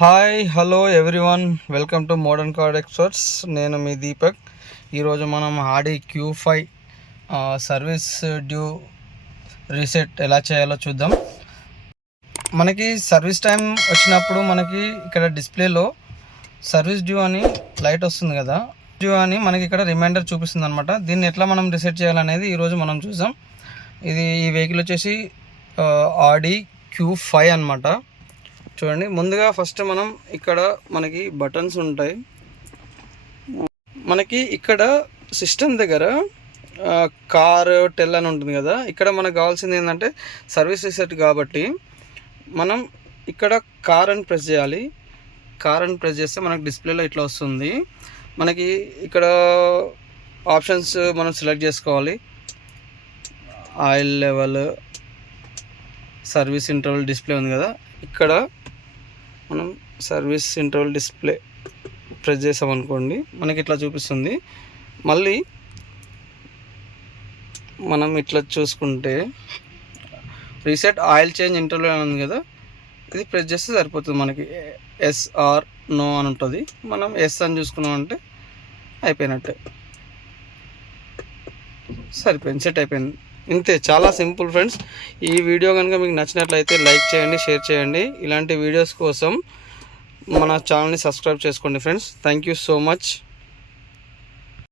Hi hello everyone, welcome to modern car experts. నేను మీ దీపక్. ఈరోజు మనం ఆడి Q5 సర్వీస్ డ్యూ రీసెట్ ఎలా చేయాలో చూద్దాం. మనకి సర్వీస్ టైం వచ్చినప్పుడు మనకి ఇక్కడ డిస్ప్లేలో సర్వీస్ డ్యూ అని లైట్ వస్తుంది కదా, డ్యూ అని మనకి ఇక్కడ రిమైండర్ చూపిస్తుంది అనమాట. దీన్ని ఎట్లా మనం రీసెట్ చేయాలనేది ఈరోజు మనం చూసాం. ఈ వెహికల్ వచ్చేసి ఆడి Q5 అనమాట. చూడండి, ముందుగా ఫస్ట్ మనం ఇక్కడ మనకి బటన్స్ ఉంటాయి. మనకి ఇక్కడ సిస్టమ్ దగ్గర కార్ టెల్ అని ఉంటుంది కదా, ఇక్కడ మనకు కావాల్సింది ఏంటంటే సర్వీస్ రీసెట్. కాబట్టి మనం ఇక్కడ కార్ అని ప్రెస్ చేయాలి. కార్ అని ప్రెస్ చేస్తే మనకు డిస్ప్లేలో ఇట్లా వస్తుంది. మనకి ఇక్కడ ఆప్షన్స్ మనం సెలెక్ట్ చేసుకోవాలి. Oil level, service interval display ఉంది కదా, ఇక్కడ మనం సర్వీస్ ఇంటర్వల్ డిస్ప్లే ప్రెస్ చేసామనుకోండి మనకి ఇట్లా చూపిస్తుంది. మళ్ళీ మనం ఇట్లా చూసుకుంటే రీసెట్ ఆయిల్ చేంజ్ ఇంటర్వల్ అని ఉంది కదా, ఇది ప్రెస్ చేస్తే సరిపోతుంది. మనకి ఎస్ ఆర్ నో అని ఉంటుంది. మనం ఎస్ అని చూసుకున్నామంటే అయిపోయినట్టే, సరిపోయింది, సెట్ అయిపోయింది. ఇంతే, చాలా సింపుల్ ఫ్రెండ్స్. ఈ వీడియో కనుక మీకు నచ్చినట్లయితే లైక్ చేయండి, షేర్ చేయండి. ఇలాంటి వీడియోస్ కోసం మన ఛానల్ని సబ్స్క్రైబ్ చేసుకోండి friends. Thank you so much.